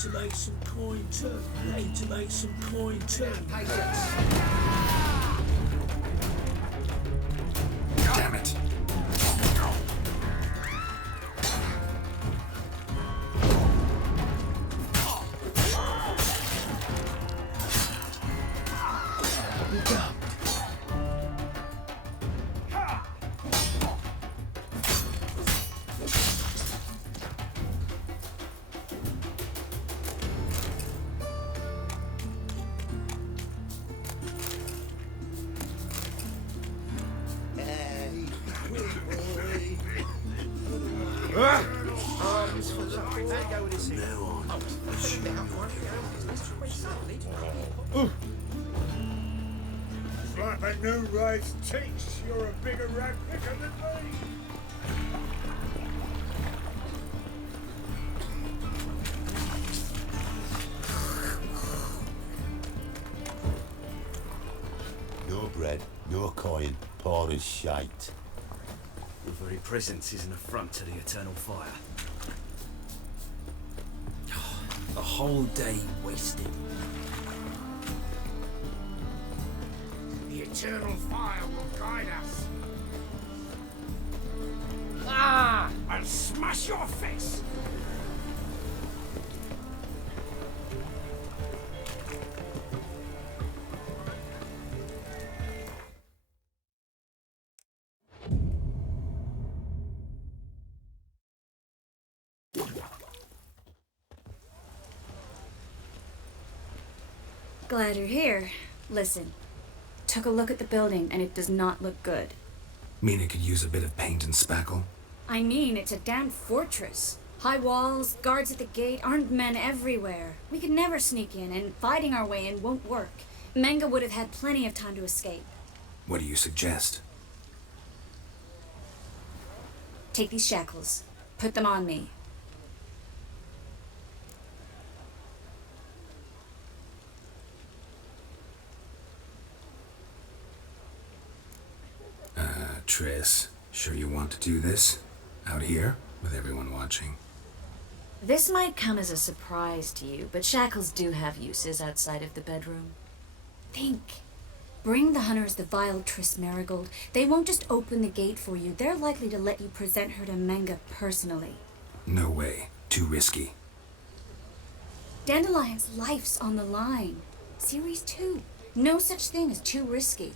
to make some coin too. Paid to make some coin too. Damn it. Like the new rides teach, you're a bigger rat picker than me. Your bread, your coin, poor as shite. Your very presence is an affront to the eternal fire. A whole day wasted. The eternal fire will guide us. I'll smash your face! Glad you're here. Listen, took a look at the building and it does not look good. Mean it could use a bit of paint and spackle? I mean, it's a damn fortress. High walls, guards at the gate, armed men everywhere. We could never sneak in, and fighting our way in won't work. Menge would have had plenty of time to escape. What do you suggest? Take these shackles. Put them on me. Triss, sure you want to do this? Out here, with everyone watching? This might come as a surprise to you, but shackles do have uses outside of the bedroom. Think. Bring the hunters the vile Triss Merigold. They won't just open the gate for you. They're likely to let you present her to Menge personally. No way. Too risky. Dandelion's life's on the line. Series 2. No such thing as too risky.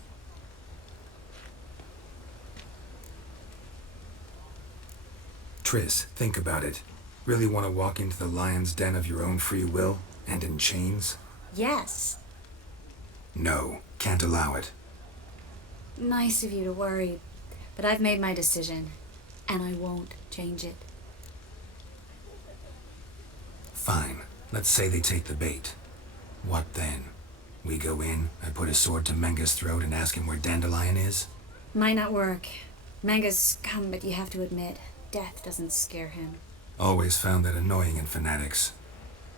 Triss, think about it. Really want to walk into the lion's den of your own free will, and in chains? Yes. No, can't allow it. Nice of you to worry, but I've made my decision, and I won't change it. Fine. Let's say they take the bait. What then? We go in, I put a sword to Menge's throat and ask him where Dandelion is? Might not work. Menge's scum, but you have to admit, death doesn't scare him. Always found that annoying in fanatics.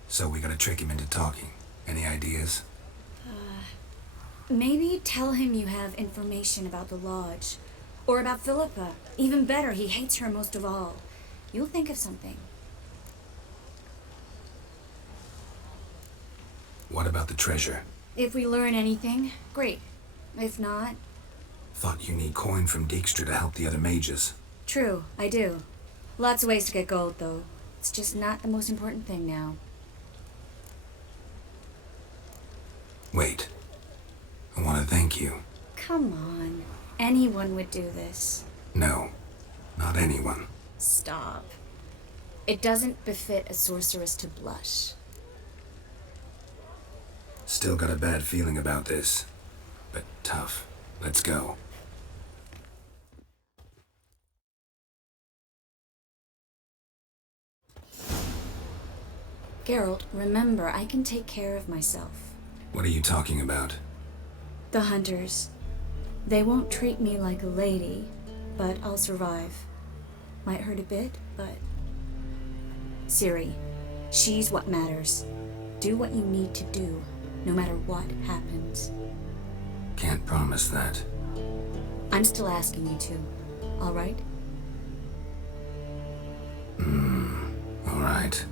So we gotta trick him into talking. Any ideas? Maybe tell him you have information about the Lodge. Or about Philippa. Even better, he hates her most of all. You'll think of something. What about the treasure? If we learn anything, great. If not, Thought you need coin from Dijkstra to help the other mages. true, I do. Lots of ways to get gold, though. It's just not the most important thing now. Wait. I want to thank you. Come on. Anyone would do this. No, not anyone. Stop. It doesn't befit a sorceress to blush. Still got a bad feeling about this. But tough. Let's go. Geralt, remember, I can take care of myself. What are you talking about? The hunters. They won't treat me like a lady, but I'll survive. Might hurt a bit, but... Ciri, she's what matters. Do what you need to do, no matter what happens. Can't promise that. I'm still asking you to, all right? All right.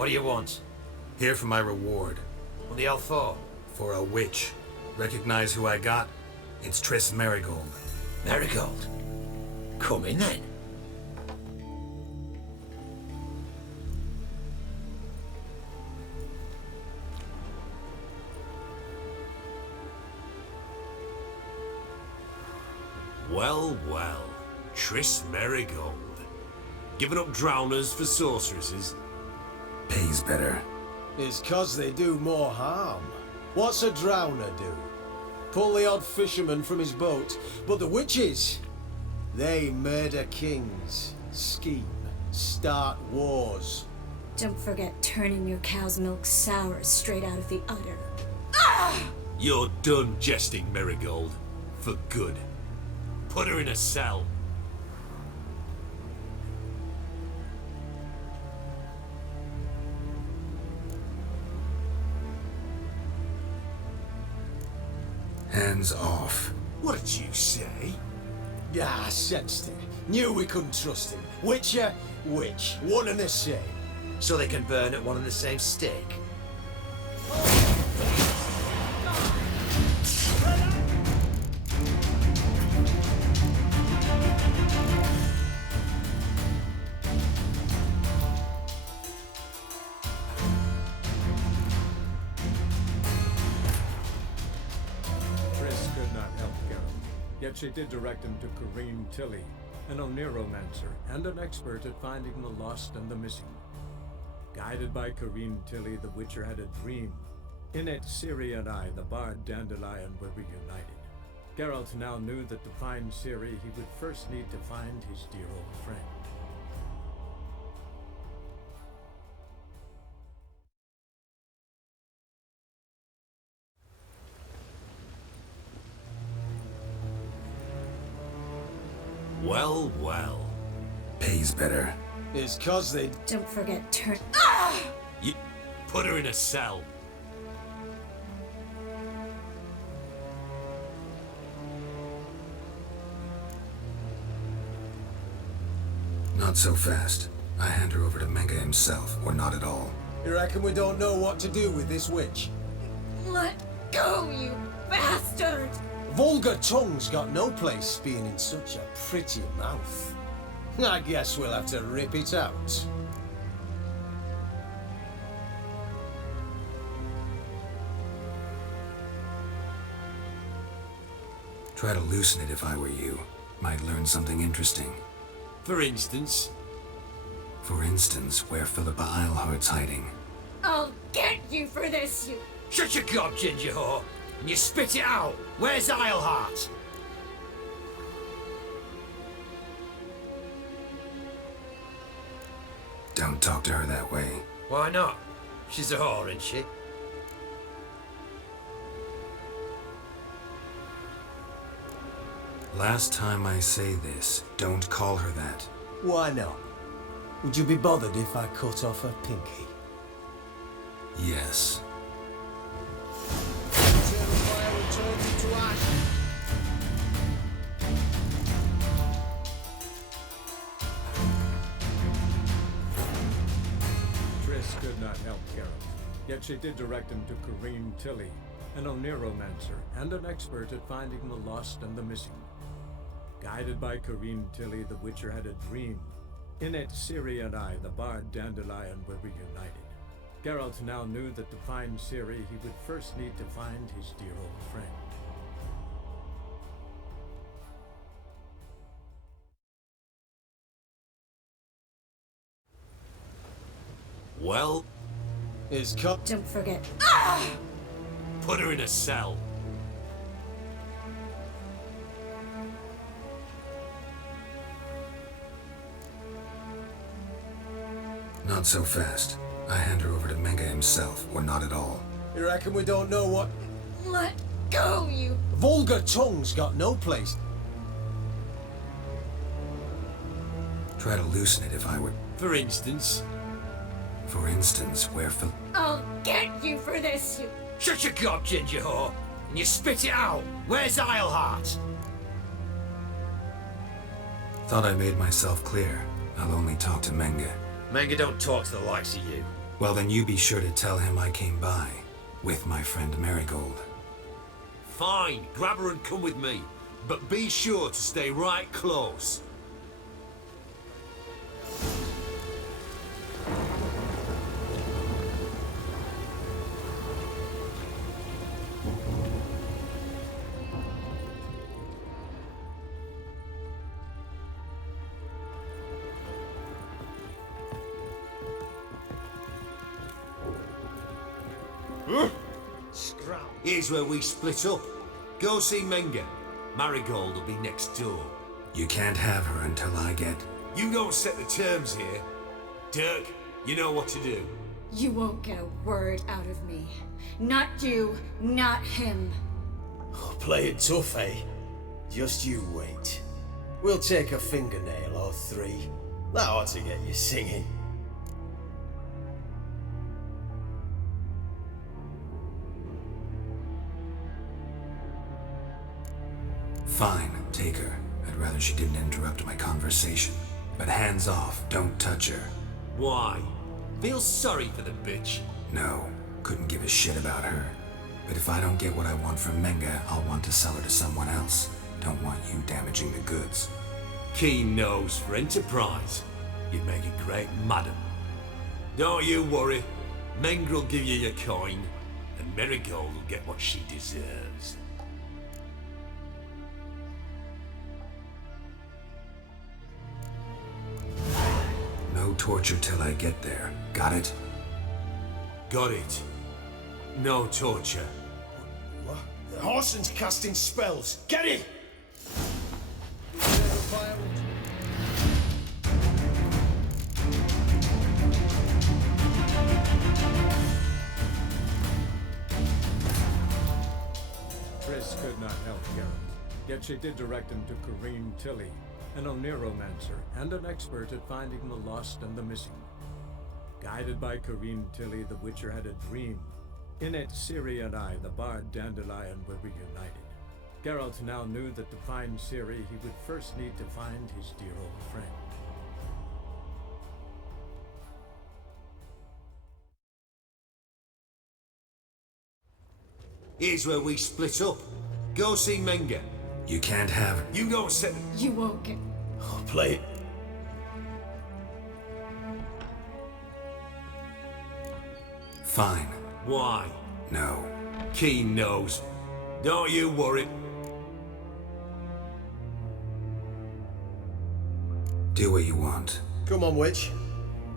What do you want? Here for my reward. What the hell for? For a witch. Recognize who I got? It's Triss Merigold. Marigold. Come in then. Well, well. Triss Merigold. Giving up drowners for sorceresses? Pays better. It's 'cause they do more harm. What's a drowner do? Pull the odd fisherman from his boat. But the witches, they murder kings, scheme, start wars. Don't forget turning your cow's milk sour straight out of the udder. You're done jesting, Merigold. For good. Put her in a cell. Hands off. What did you say? Ah, sensed it. Knew we couldn't trust him. Witcher, witch, one and the same. So they can burn at one and the same stake. Triss could not help Geralt, yet she did direct him to Corrine Tilly, an Oniromancer and an expert at finding the lost and the missing. Guided by Corrine Tilly, the Witcher had a dream. In it, Ciri and I, the bard Dandelion, were reunited. Geralt now knew that to find Ciri, he would first need to find his dear old friend. Well, well. Pays better. It's 'cause they... Don't forget You put her in a cell. Not so fast. I hand her over to Menge himself, or not at all. You reckon we don't know what to do with this witch? Let go, you bastard! Vulgar tongue's got no place being in such a pretty mouth. I guess we'll have to rip it out. Try to loosen it if I were you. Might learn something interesting. For instance, For instance, where Philippa Eilhart's hiding. I'll get you for this, you... Shut your gob, ginger whore, and you spit it out. Where's Eilhart? Don't talk to her that way. Why not? She's a whore, isn't she? Last time I say this, don't call her that. Why not? Would you be bothered if I cut off her pinky? Yes. Eternal fire will turn you to ash. Triss could not help Geralt, yet she did direct him to Corrine Tilly, an Oniromancer and an expert at finding the lost and the missing. Guided by Corrine Tilly, the Witcher had a dream. In it, Ciri and I, the bard Dandelion, were reunited. Geralt now knew that to find Ciri, he would first need to find his dear old friend. well, It's cut. Don't forget... put her in a cell. Not so fast. I hand her over to Menge himself, or not at all. You reckon we don't know what... Let go, you... Vulgar tongue's got no place. Try to loosen it if I were... For instance, For instance, where Phil... I'll get you for this, you... Shut your gob, ginger whore, and you spit it out. Where's Eilhart? Thought I made myself clear. I'll only talk to Menge. Manga don't talk to the likes of you. Well, then you be sure to tell him I came by, with my friend Marigold. Fine, grab her and come with me. But be sure to stay right close. Scram. Here's where we split up. Go see Menga. Marigold will be next door. You can't have her until I get... You don't set the terms here. Dirk, you know what to do. You won't get a word out of me. Not you, not him. Play it tough, eh? Just you wait. We'll take a fingernail or three. That ought to get you singing. Fine, take her. I'd rather she didn't interrupt my conversation. But hands off, don't touch her. Why? Feel sorry for the bitch. No, couldn't give a shit about her. But if I don't get what I want from Menga, I'll want to sell her to someone else. Don't want you damaging the goods. Keen nose for enterprise. You'd make a great madam. Don't you worry. Menga will give you your coin, and Marigold will get what she deserves. No torture till I get there. Got it? Got it. No torture. What? The Horson's casting spells. Get him! Triss could not help Geralt, yet she did direct him to Corrine Tilly, an Oniromancer and an expert at finding the lost and the missing. Guided by Corrine Tilly, the Witcher had a dream. In it, Ciri and I, the bard Dandelion, were reunited. Geralt now knew that to find Ciri, he would first need to find his dear old friend. Here's where we split up. Go see Menga. You can't have... You don't set the... You won't get. Play it. Fine. Why? No. Keen nose. Don't you worry. Do what you want. Come on, witch.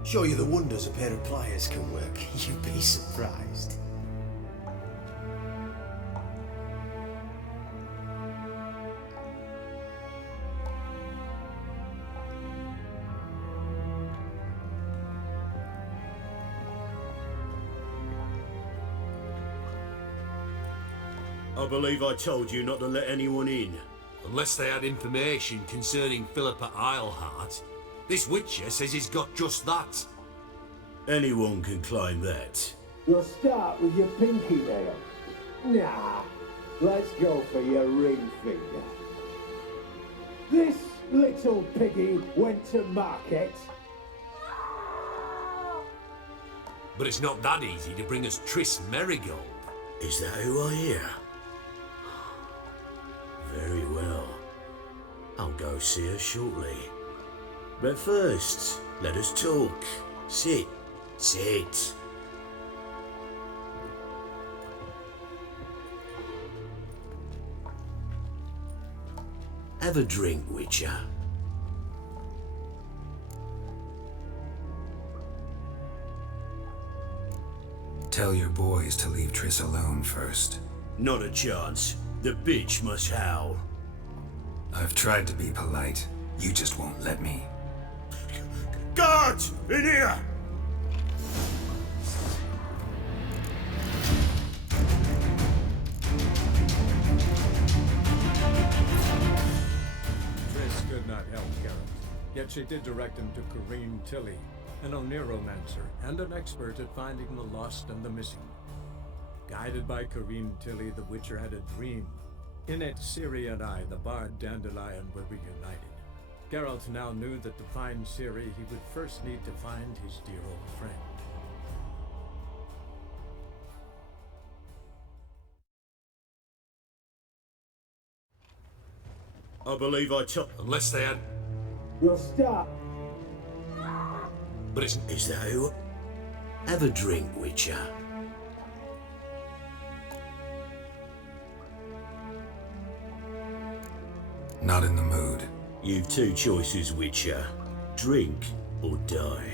Show you the wonders a pair of pliers can work. You'd be surprised. I believe I told you not to let anyone in. Unless they had information concerning Philippa Eilhart. This Witcher says he's got just that. Anyone can claim that. You'll start with your pinky nail. Nah, let's go for your ring finger. This little piggy went to market. But it's not that easy to bring us Triss Merigold. Is that who I hear? Very well. I'll go see her shortly. But first, let us talk. Sit. Sit. Have a drink, Witcher. Tell your boys to leave Triss alone first. Not a chance. The bitch must howl. I've tried to be polite. You just won't let me. Guards! In here! Triss could not help Geralt, yet she did direct him to Corrine Tilly, an Oniromancer and an expert at finding the lost and the missing. Guided by Corrine Tilly, the Witcher had a dream. In it, Ciri and I, the bard Dandelion, were reunited. Geralt now knew that to find Ciri, he would first need to find his dear old friend. I believe I took. Unless they had... You'll stop. But it's... Is that who? Have a drink, Witcher. Not in the mood. You've two choices, Witcher. Drink or die.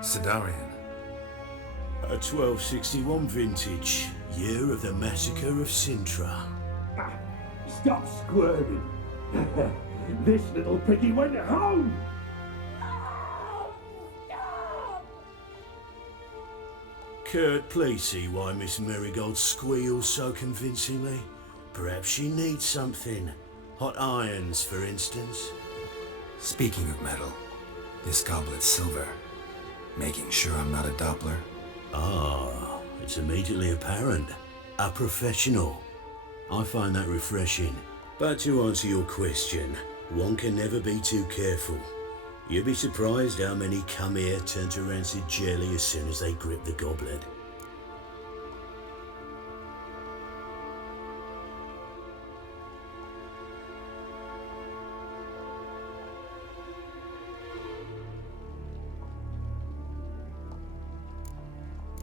Sidarian. A 1261 vintage, year of the massacre of Sintra. Stop squirming. This little piggy went home. Kurt, please see why Miss Marigold squeals so convincingly. Perhaps she needs something. Hot irons, for instance. Speaking of metal, this goblet's silver. Making sure I'm not a Doppler. Ah, it's immediately apparent. A professional. I find that refreshing. But to answer your question, one can never be too careful. You'd be surprised how many come here turn to rancid jelly as soon as they grip the goblet.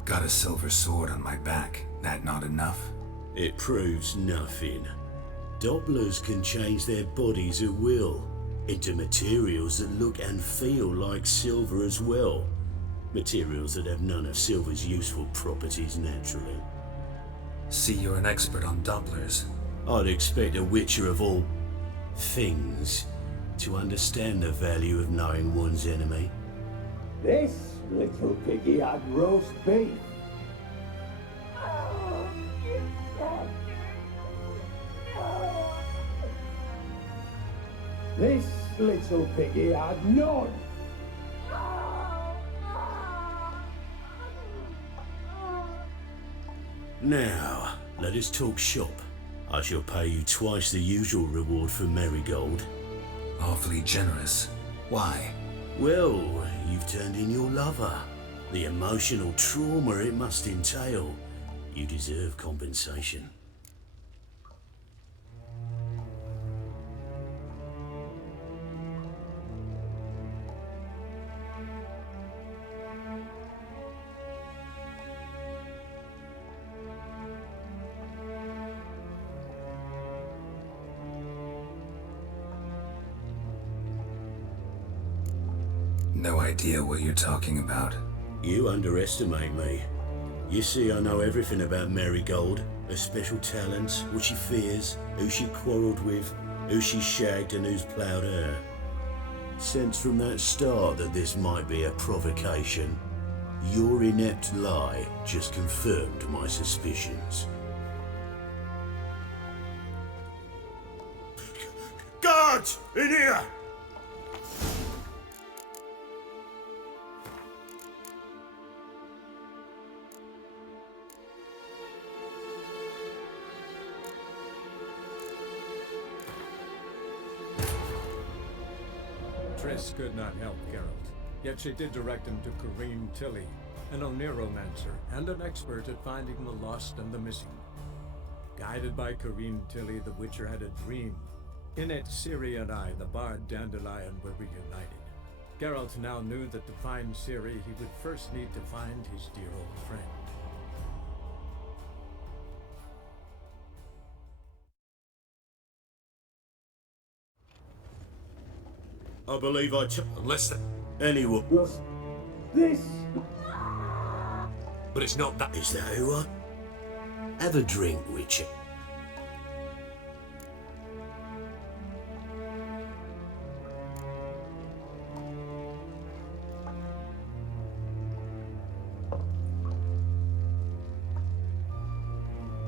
Got a silver sword on my back. That not enough? It proves nothing. Dopplers can change their bodies at will into materials that look and feel like silver as well. Materials that have none of silver's useful properties naturally. See, you're an expert on Dopplers. I'd expect a Witcher of all things to understand the value of knowing one's enemy. This little piggy had roast beef. This little piggy had none. Now, let us talk shop. I shall pay you twice the usual reward for Marigold. Awfully generous. Why? Well, you've turned in your lover. The emotional trauma it must entail. You deserve compensation. No idea what you're talking about. You underestimate me. You see, I know everything about Marigold, her special talents, what she fears, who she quarrelled with, who she shagged and who's ploughed her. Sensed from that start that this might be a provocation. Your inept lie just confirmed my suspicions. Guards! In here! Triss could not help Geralt, yet she did direct him to Corrine Tilly, an Oneiromancer and an expert at finding the lost and the missing. Guided by Corrine Tilly, the Witcher had a dream. In it, Ciri and I, the bard Dandelion, were reunited. Geralt now knew that to find Ciri, he would first need to find his dear old friend. I believe I took... Unless they... Anyone... This... But it's not that... Is that who I... Have a drink, Witcher.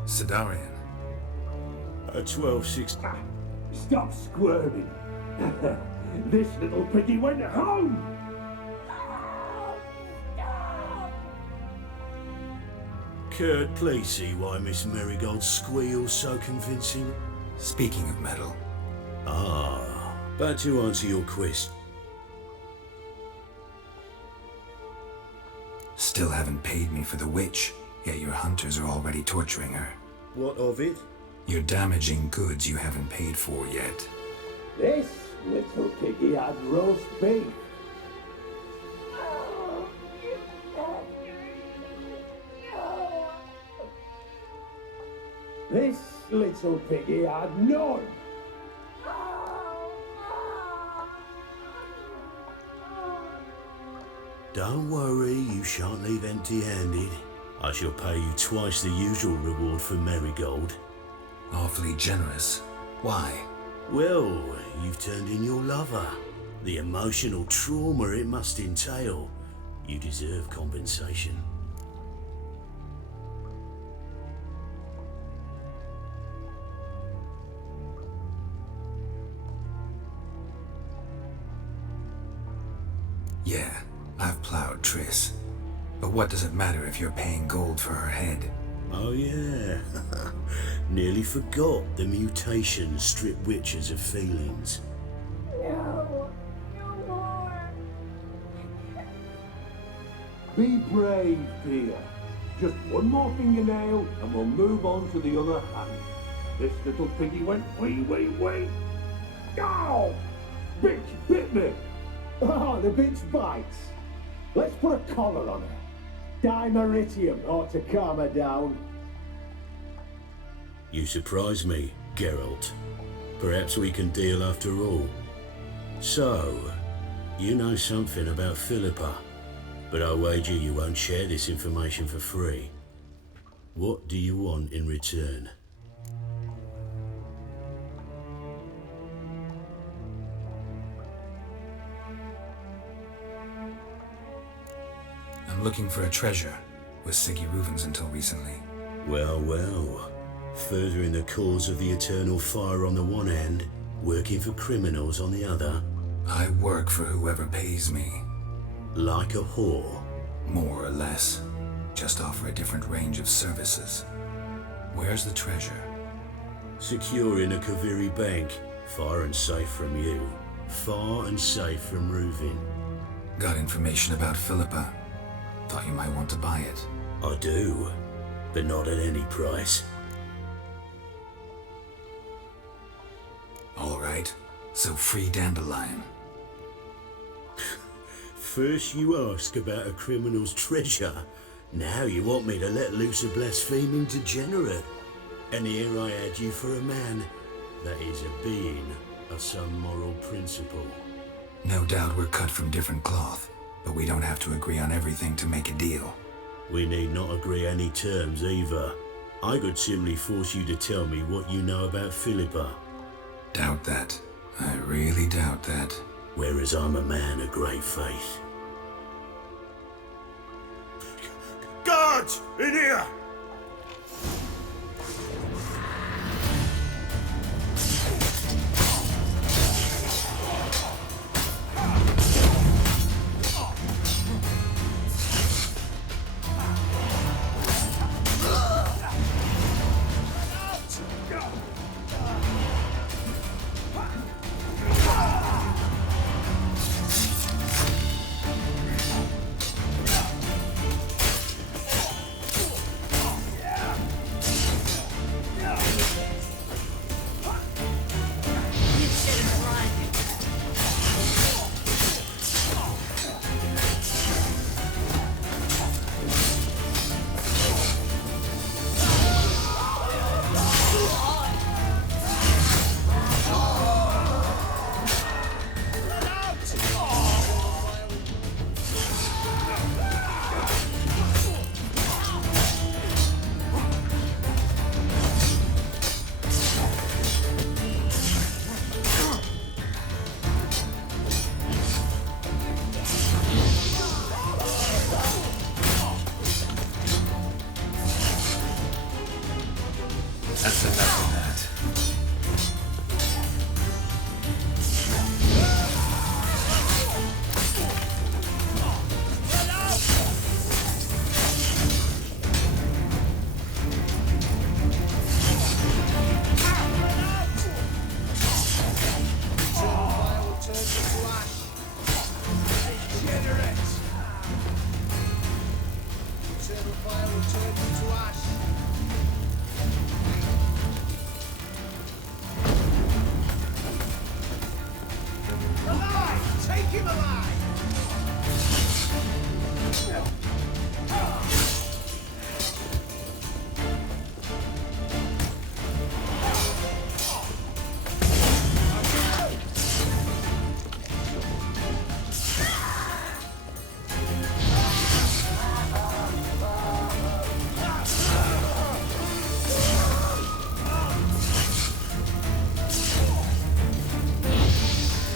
Sidarian. A 1260... Stop squirming. This little piggy went home. Kurt, please see why Miss Marigold squeals so convincing. Speaking of metal. Ah, but to answer your question, Still haven't paid me for the witch, yet your hunters are already torturing her. What of it? You're damaging goods you haven't paid for yet. This little piggy had roast beef. This little piggy had none. Don't worry, you shan't leave empty-handed. I shall pay you twice the usual reward for Marigold. Awfully generous. Why? Well, you've turned in your lover. The emotional trauma it must entail. You deserve compensation. Yeah, I've plowed Triss. But what does it matter if you're paying gold for her head? Oh yeah. Nearly forgot the mutations strip witches of feelings. No more. Be brave, dear. Just one more fingernail and we'll move on to the other hand. This little piggy went wee. Ow! Bitch bit me! Oh, the bitch bites. Let's put a collar on her. Dimeritium ought to calm her down. You surprise me, Geralt. Perhaps we can deal after all. So, you know something about Philippa, but I wager you won't share this information for free. What do you want in return? I'm looking for a treasure. Was Siggy Reuven's until recently. Well. Furthering the cause of the eternal fire on the one hand, working for criminals on the other. I work for whoever pays me. Like a whore. More or less. Just offer a different range of services. Where's the treasure? Secure in a Kaviri bank. Far and safe from you. Far and safe from Reuven. Got information about Philippa. Thought you might want to buy it. I do, but not at any price. All right, so free Dandelion. First you ask about a criminal's treasure. Now you want me to let loose a blaspheming degenerate. And here I had you for a man. That is a being of some moral principle. No doubt we're cut from different cloth, but we don't have to agree on everything to make a deal. We need not agree any terms either. I could simply force you to tell me what you know about Philippa. Doubt that. I really doubt that. Whereas I'm a man of great faith. Guards! In here! That's enough of that. Eternal fire will turn you to ash. Alive! Take him alive!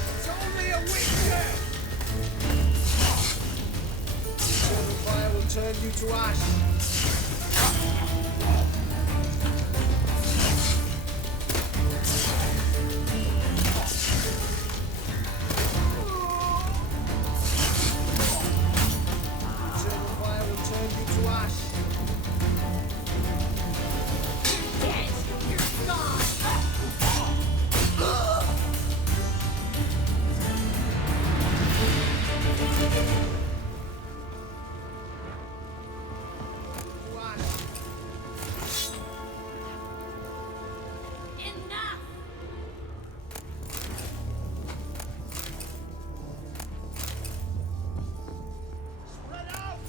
It's only a witcher! Eternal fire will turn you to ash. Eternal fire will turn you to ash. To ash. Enough! Spread out!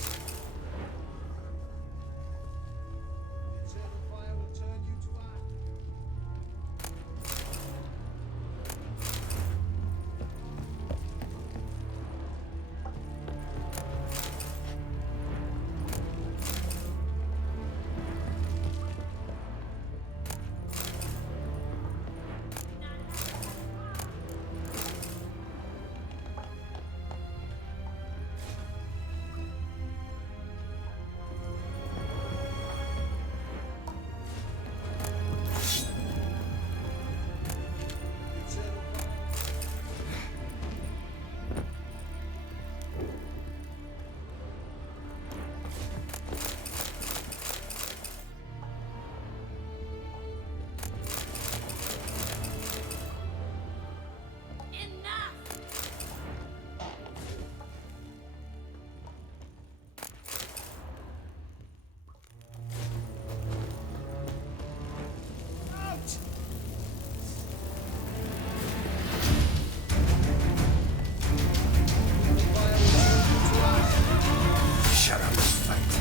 Eternal fire will turn you to ash. Eternal fire. Enough! Out! Fire will turn you to ash. Shut up and fight.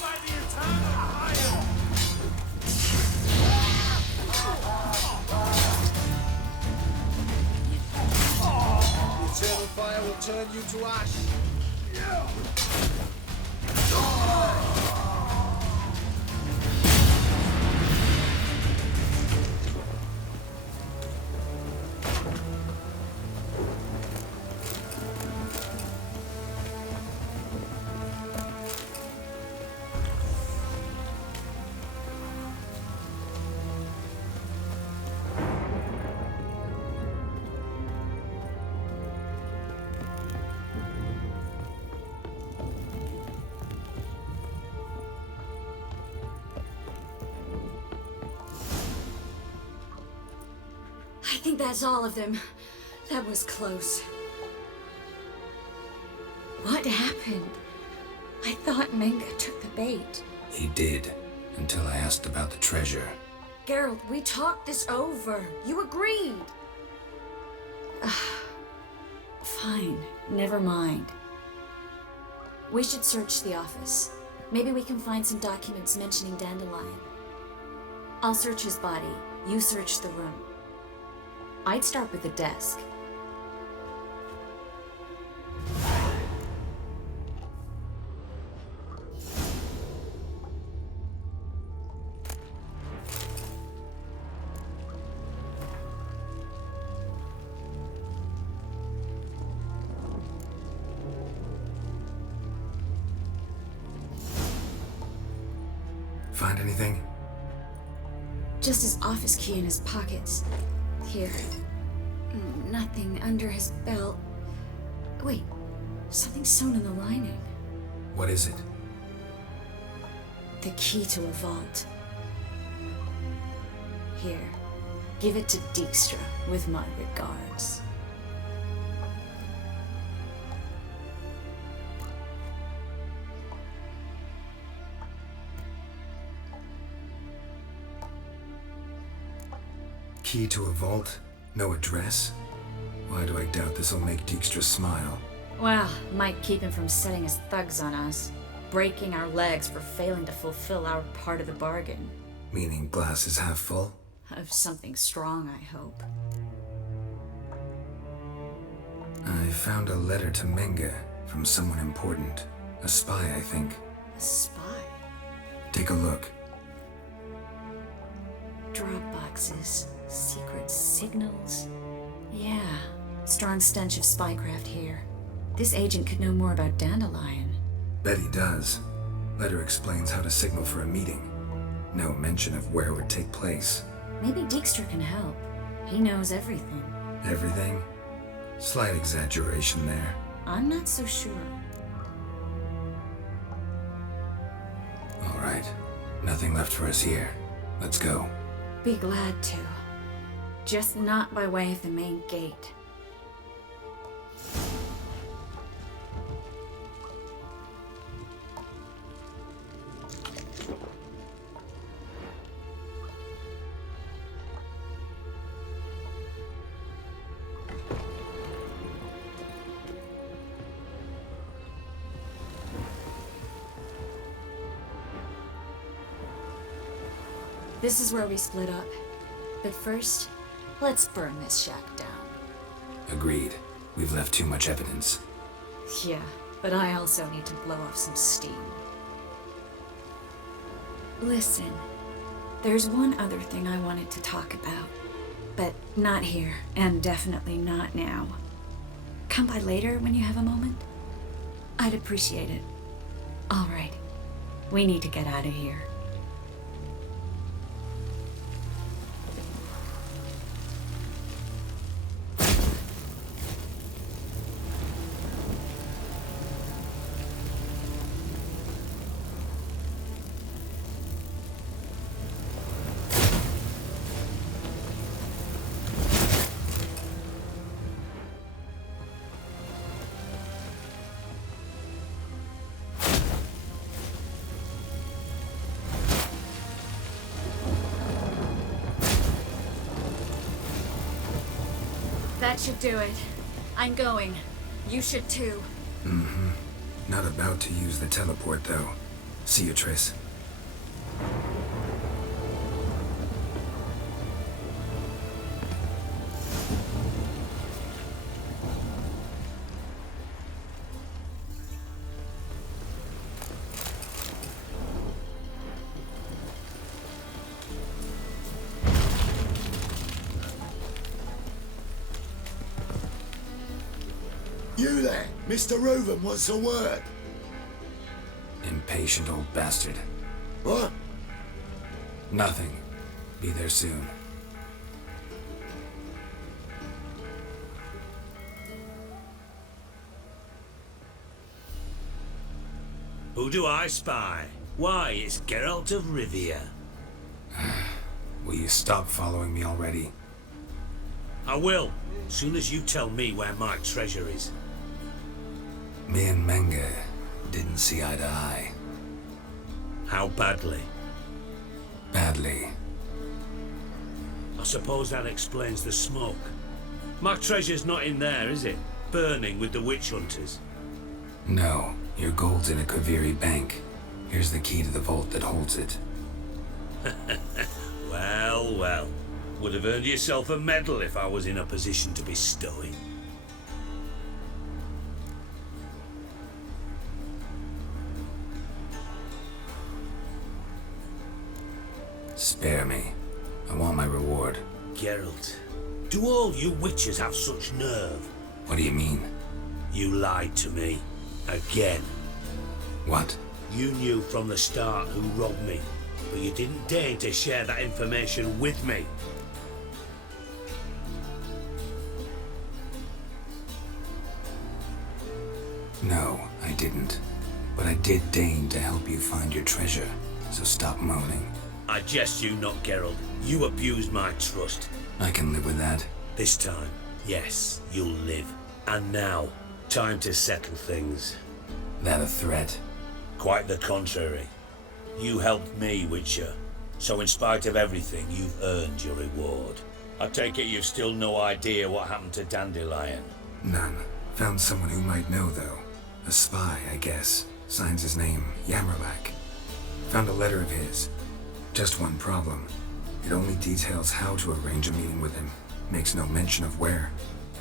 By the eternal fire! The eternal fire will turn you to ash. I think that's all of them. That was close. What happened? I thought Menga took the bait. He did, until I asked about the treasure. Geralt, we talked this over. You agreed. Fine, never mind. We should search the office. Maybe we can find some documents mentioning Dandelion. I'll search his body. You search the room. I'd start with the desk. Find anything? Just his office key in his pockets. Here. Nothing under his belt. Wait, something sewn in the lining. What is it? The key to a vault. Here, give it to Dijkstra with my regards. key to a vault? No address? Why do I doubt this'll make Dijkstra smile? Well, might keep him from setting his thugs on us, breaking our legs for failing to fulfill our part of the bargain. Meaning glass is half full? Of something strong, I hope. I found a letter to Menge from someone important. A spy, I think. A spy? Take a look. Drop boxes, secret signals. Yeah, strong stench of spycraft here. This agent could know more about Dandelion. Bet he does. Letter explains how to signal for a meeting. No mention of where it would take place. Maybe Dijkstra can help. He knows everything. Everything? Slight exaggeration there. I'm not so sure. All right. Nothing left for us here. Let's go. Be glad to. Just not by way of the main gate. This is where we split up. But first, let's burn this shack down. Agreed. We've left too much evidence. Yeah, but I also need to blow off some steam. Listen, there's one other thing I wanted to talk about. But not here, and definitely not now. Come by later when you have a moment? I'd appreciate it. All right, we need to get out of here. That should do it. I'm going. You should too. Mm-hmm. Not about to use the teleport, though. See you, Triss. You there? Mr. Reuven wants a word. Impatient old bastard. What? Nothing. Be there soon. Who do I spy? Why, it's Geralt of Rivia. Will you stop following me already? I will, soon as you tell me where my treasure is. Me and Menge didn't see eye to eye. How badly? Badly. I suppose that explains the smoke. My treasure's not in there, is it? Burning with the witch hunters. No, your gold's in a Kaviri bank. Here's the key to the vault that holds it. Well, well. Would have earned yourself a medal if I was in a position to bestow it. Spare me. I want my reward. Geralt, do all you witches have such nerve? What do you mean? You lied to me. Again. What? You knew from the start who robbed me, but you didn't deign to share that information with me. No, I didn't. But I did deign to help you find your treasure, so stop moaning. I jest you not, Geralt. You abused my trust. I can live with that. This time, yes, you'll live. And now, time to settle things. That a threat? Quite the contrary. You helped me, Witcher. So in spite of everything, you've earned your reward. I take it you've still no idea what happened to Dandelion. None. Found someone who might know, though. A spy, I guess. Signs his name, Yammerlak. Found a letter of his. Just one problem. It only details how to arrange a meeting with him. Makes no mention of where.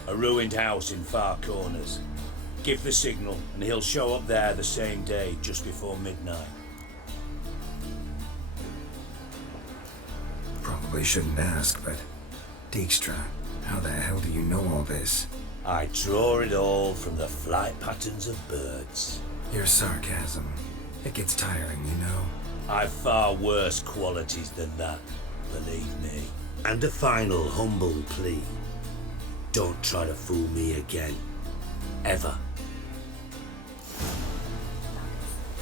A ruined house in Far Corners. Give the signal, and he'll show up there the same day, just before midnight. Probably shouldn't ask, but... Dijkstra, how the hell do you know all this? I draw it all from the flight patterns of birds. Your sarcasm. It gets tiring, you know? I've far worse qualities than that, believe me. And a final humble plea. Don't try to fool me again. Ever.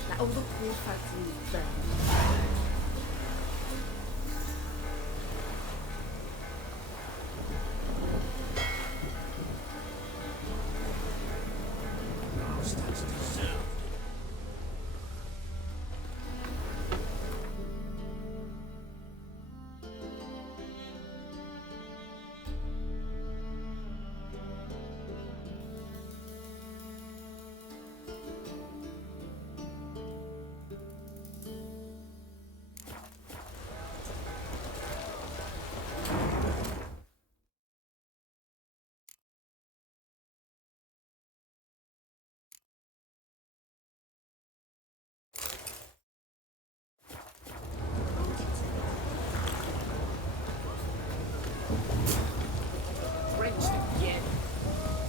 Let all the poor folks in the burn.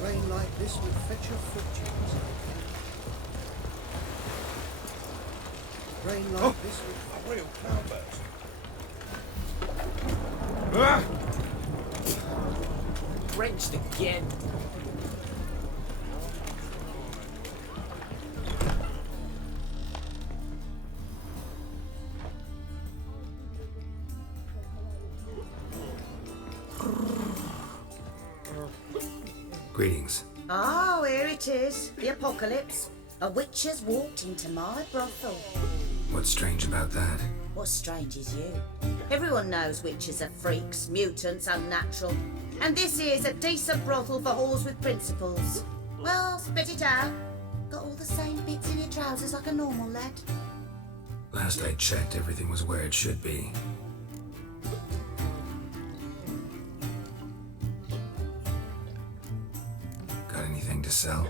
Rain like this would fetch your fortunes. Rain like this would... A real cloudburst. Drenched again. Greetings. Oh, here it is. The apocalypse. A witch has walked into my brothel. What's strange about that? What's strange is you. Everyone knows witches are freaks, mutants, unnatural. And this here's a decent brothel for whores with principles. Well, spit it out. Got all the same bits in your trousers like a normal lad. Last I checked, everything was where it should be. Got anything to sell?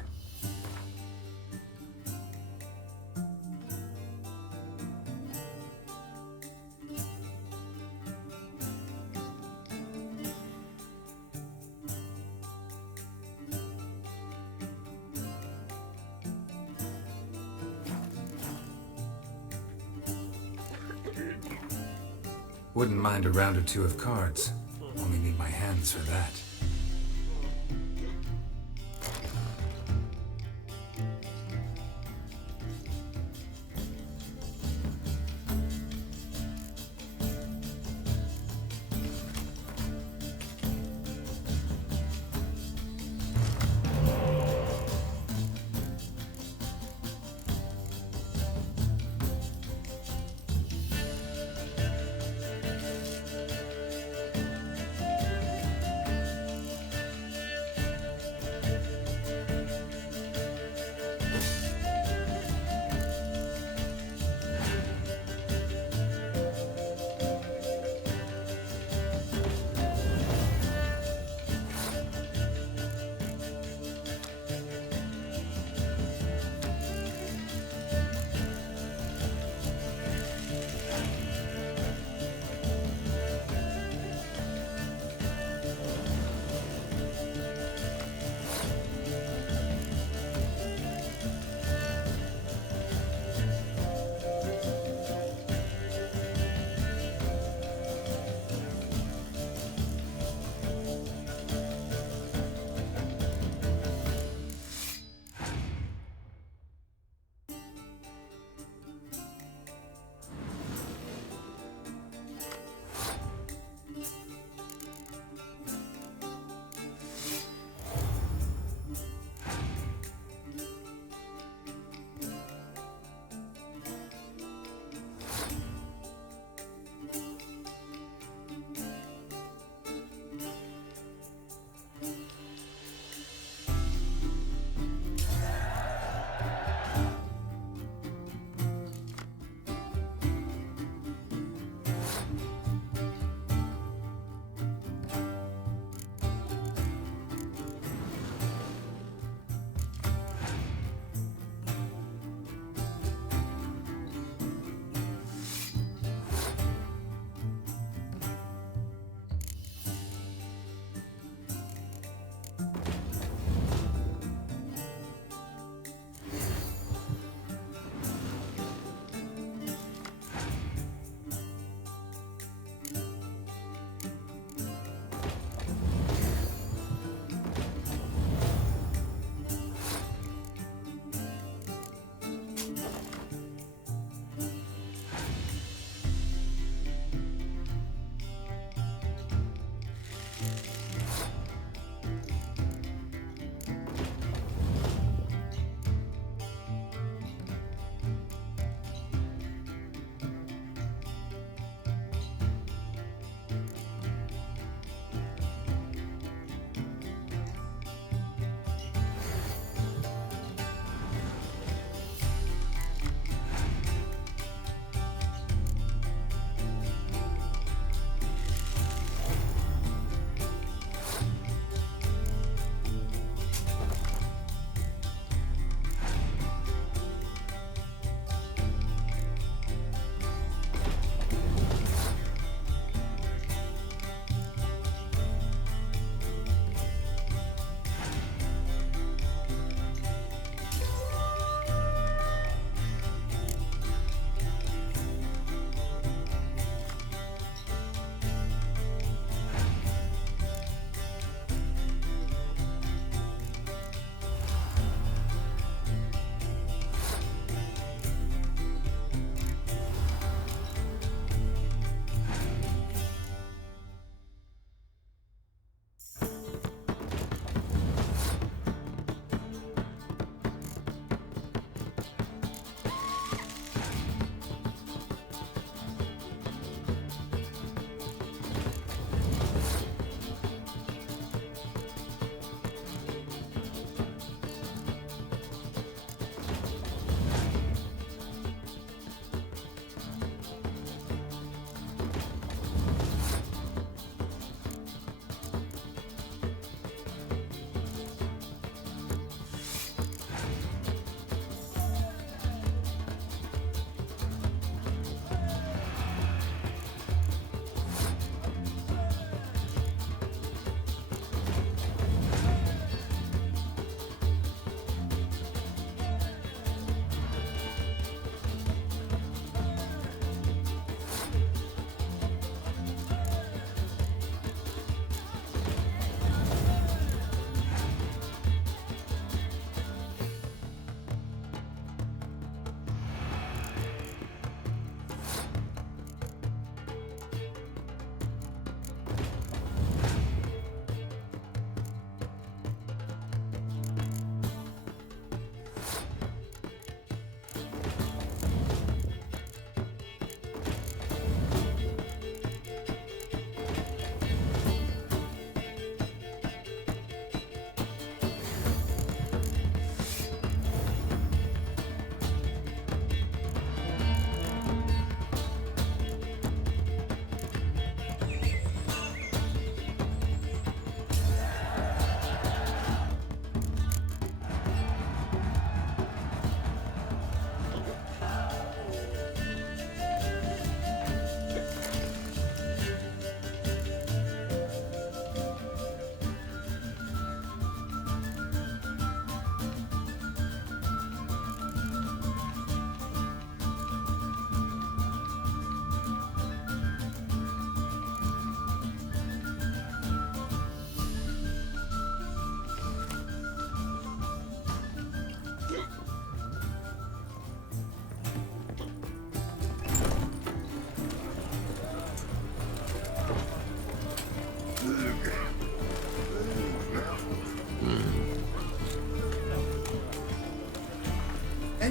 Wouldn't mind a round or two of cards. Only need my hands for that.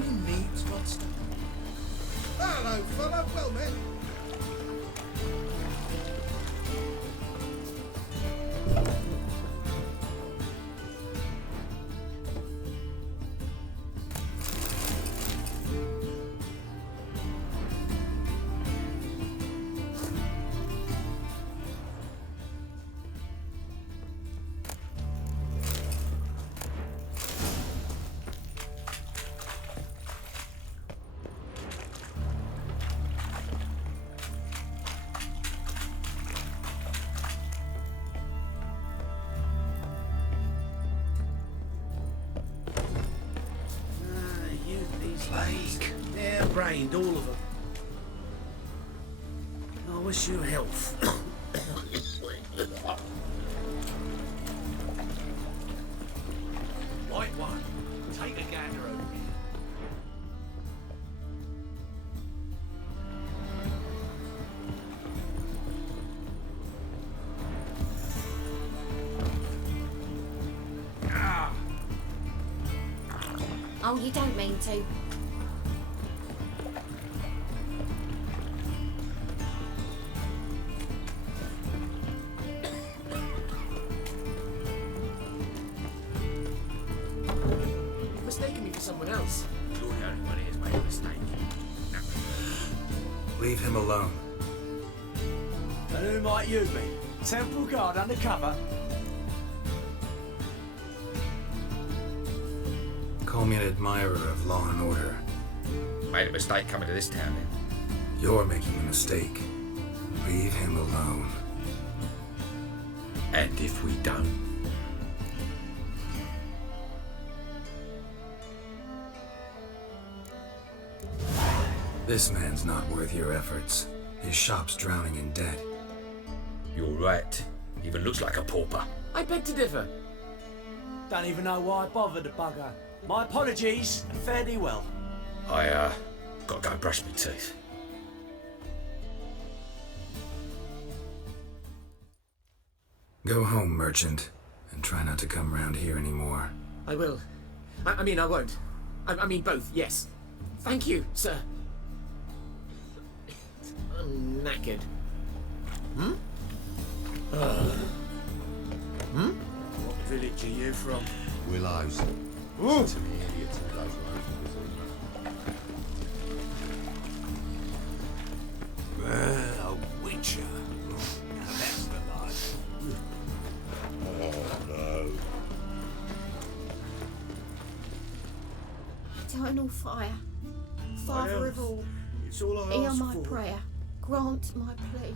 Green meat's got stuff. Hello, fella. Well met. Plague. They're brained, all of them. I wish you health. White one, take a gander over here. Oh, you don't mean to. You've mistaken me for someone else. You're the only one who's made a mistake. Leave him alone. And who might you be? Temple Guard undercover? Call me an admirer of law and order. Made a mistake coming to this town then. You're making a mistake. Leave him alone. And if we don't? This man's not worth your efforts. His shop's drowning in debt. You're right. Even looks like a pauper. I beg to differ. Don't even know why I bothered the bugger. My apologies, and fare thee well. I, gotta go brush my teeth. Go home, merchant, and try not to come round here anymore. I will. I mean, I won't. I mean, both, yes. Thank you, sir. I'm knackered. What village are you from? Willows. Ooh. To the idiots who goes A witcher. Now that's the life. Oh no. Eternal fire, Father of all, It's all I hear ask my for. prayer, grant my plea.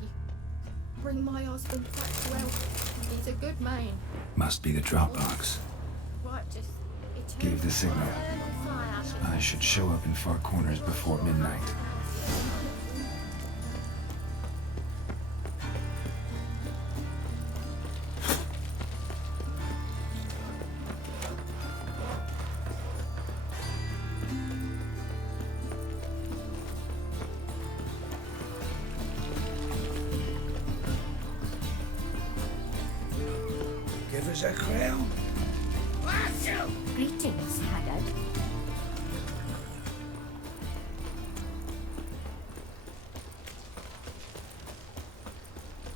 Bring my husband back to health. He's a good man, Must be the Dropbox. righteous, eternal. Give the signal. fire. I should show up in Far Corners before midnight. Give us a crown. Greetings, Haggard.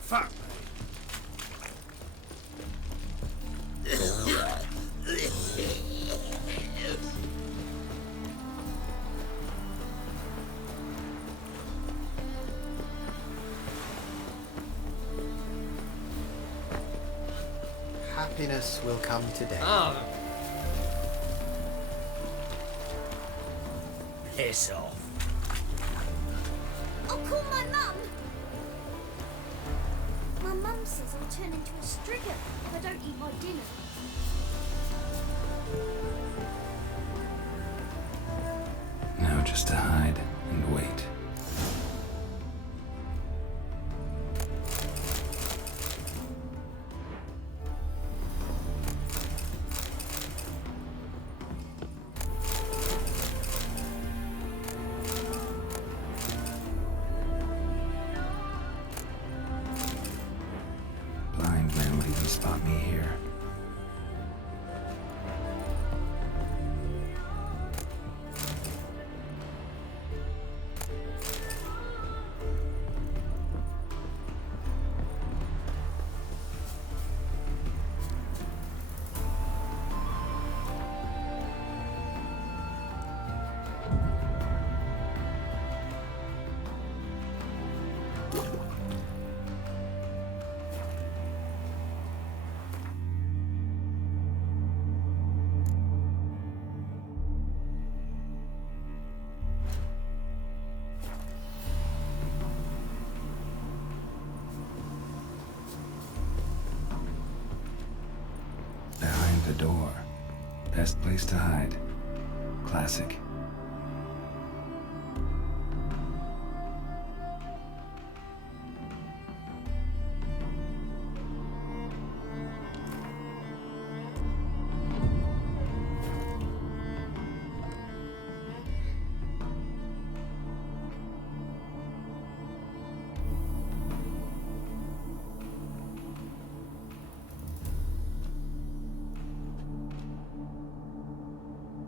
Fuck me. Happiness will come today. Ah. Piss off. I'll call my mum. My mum says I'll turn into a striga if I don't eat my dinner. Now just to hide and wait. Blind man would even spot me here. the door. Best place to hide. Classic.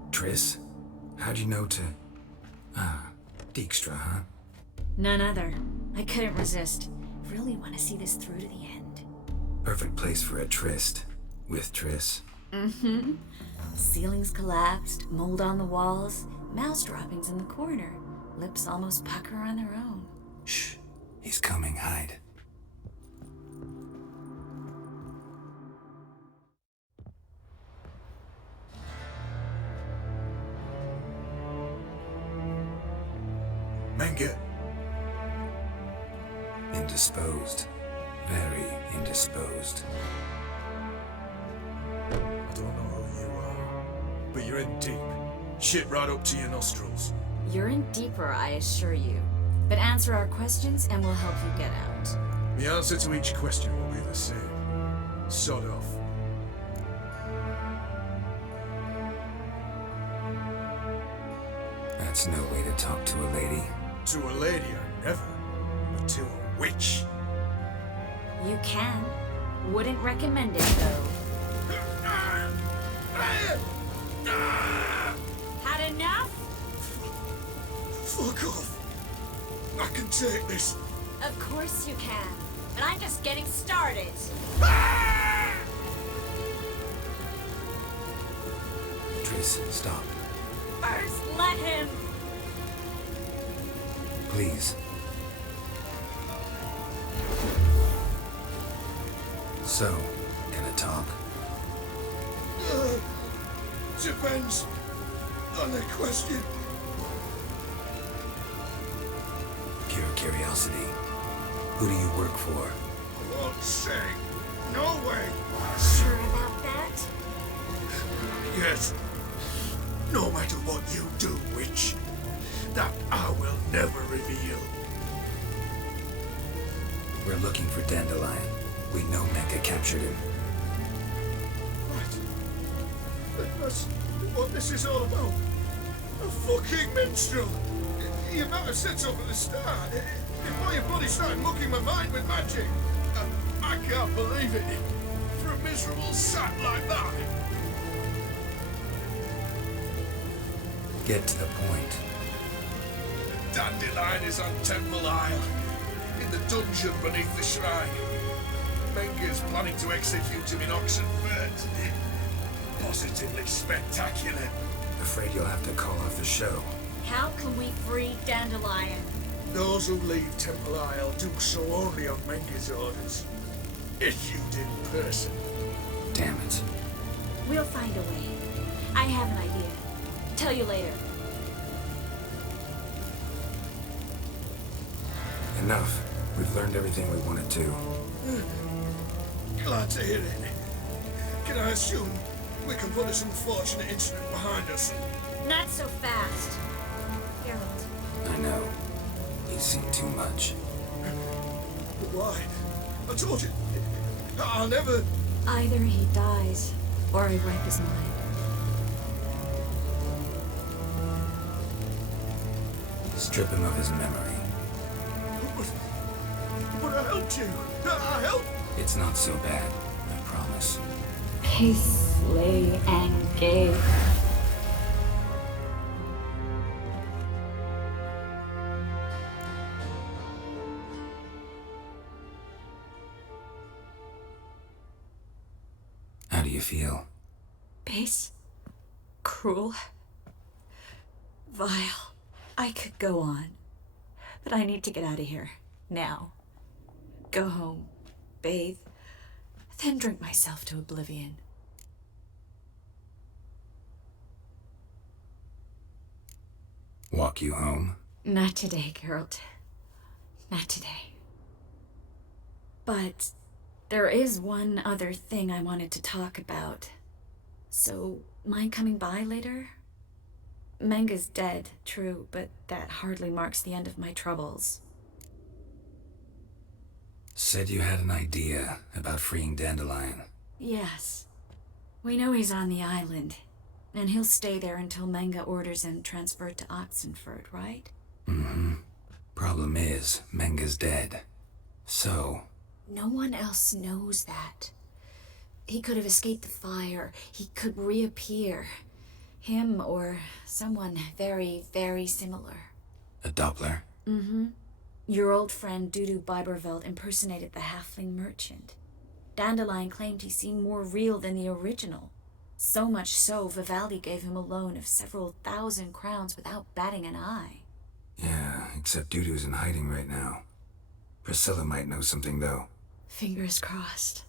Triss? How'd you know to... Dijkstra, huh? None other. I couldn't resist. Really want to see this through to the end. Perfect place for a tryst. With Triss. Mm-hmm. Ceilings collapsed, mold on the walls, mouse droppings in the corner. Lips almost pucker on their own. Shh. He's coming. Hide. Menge. Indisposed. Very indisposed. I don't know who you are, but you're in deep. Shit right up to your nostrils. You're in deeper, I assure you. But answer our questions and we'll help you get out. The answer to each question will be the same. Sod off. That's no way to talk to a lady. To a lady, I never. But to a witch. You can. Wouldn't recommend it, though. Had enough? Fuck off. I can take this. Of course you can. And I'm just getting started. Triss, stop. First, let him. Please. So, gonna talk? Depends on the question. Pure curiosity. Who do you work for? I won't say. No way. Sure about that? Yes. No matter what you do, witch, that I will never reveal. We're looking for Dandelion. We know Menge captured him. What? That's what this is all about. A fucking minstrel. You might have said so at the start. Before your bloody started mucking my mind with magic. I can't believe it. For a miserable sap like that. Get to the point. Dandelion is on Temple Isle, in the dungeon beneath the shrine. Menge is planning to execute him in Oxenfurt. Positively spectacular. Afraid you'll have to call off the show. How can we free Dandelion? Those who leave Temple Isle do so only on Menge's orders. Issued in person. Damn it. We'll find a way. I have an idea. Tell you later. Enough. We've learned everything we wanted to. Glad to hear it. Can I assume we can put this unfortunate incident behind us? Not so fast. Geralt. I know. You've seen too much. But why? I told you. I'll never... Either he dies, or I wipe his mind. Strip him of his memory. But I helped you. I helped. It's not so bad, I promise. Peace, slay, and gay. How do you feel? Base. Cruel. Vile. I could go on. But I need to get out of here. Now. Go home. Bathe. Then drink myself to oblivion. Walk you home? Not today, Geralt. Not today. But there is one other thing I wanted to talk about. So, mind coming by later? Manga's dead, true, but that hardly marks the end of my troubles. Said you had an idea about freeing Dandelion. Yes. We know he's on the island, and he'll stay there until Manga orders him transferred to Oxenford, right? Mm-hmm. Problem is, Manga's dead. So... No one else knows that. He could have escaped the fire. He could reappear. Him or someone very, very similar. A Doppler? Mm-hmm. Your old friend Dudu Biberveld impersonated the halfling merchant. Dandelion claimed he seemed more real than the original. So much so, Vivaldi gave him a loan of several thousand crowns without batting an eye. Yeah, except Dudu's in hiding right now. Priscilla might know something, though. Fingers crossed.